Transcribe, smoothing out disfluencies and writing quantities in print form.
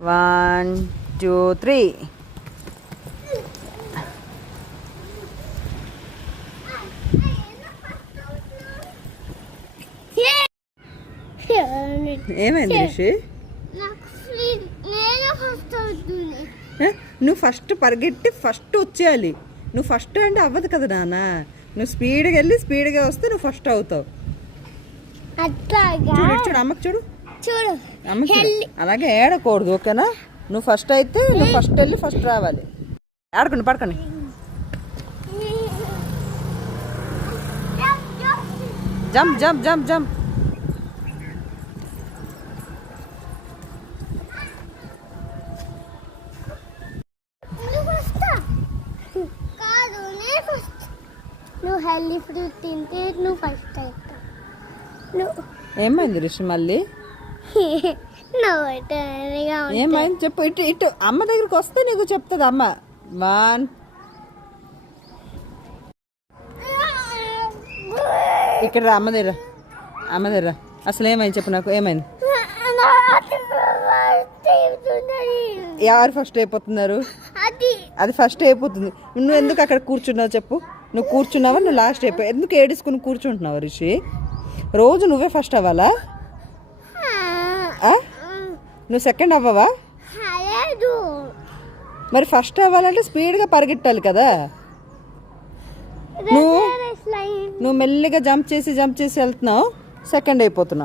1, 2, 3. ఏమైంది రిషి? నువ్వు ఫస్ట్ పరిగెట్టి ఫస్ట్ వచ్చేయాలి. నువ్వు ఫస్ట్ అంటే అవ్వదు కదా నాన్న. నువ్వు స్పీడ్గా వెళ్ళి స్పీడ్గా వస్తే నువ్వు ఫస్ట్ అవుతావు. చూడు చూడు అమ్మకి చూడు అమ్మకి అలాగే ఏడకూడదు, ఓకేనా? నువ్వు ఫస్ట్ అయితే నువ్వు ఫస్ట్ వెళ్ళి ఫస్ట్ రావాలి. ఆడుకోండి పడుకోండి. Jump jump jump jump. నువ్వు హెల్దీ ఫ్రూట్ తింటే నువ్వు ఫస్ట్ అవుతావు. ఏమైంది రిషి మళ్ళీ? ఏమైంది చెప్పు. ఇటు ఇటు అమ్మ దగ్గరికి వస్తే నీకు చెప్తుంది అమ్మ. 1 ఇక్కడ రా, అమ్మ దగ్గర అమ్మ దగ్గర. అసలు ఏమైంది చెప్పు నాకు, ఏమైంది? ఎవరు ఫస్ట్ అయిపోతున్నారు? అది ఫస్ట్ అయిపోతుంది. నువ్వు ఎందుకు అక్కడ కూర్చున్నావు చెప్పు? నువ్వు కూర్చున్నావా? నువ్వు లాస్ట్ అయిపోయావు. ఎందుకు ఏడుచుకుని కూర్చుంటున్నావు రిషి? రోజు నువ్వే ఫస్ట్ అవ్వాలా? నువ్వు సెకండ్ అవ్వవా? మరి ఫస్ట్ అవ్వాలంటే స్పీడ్గా పరిగెట్టాలి కదా. నువ్వు మెల్లిగా జంప్ చేసి వెళ్తున్నావు, సెకండ్ అయిపోతున్నావు.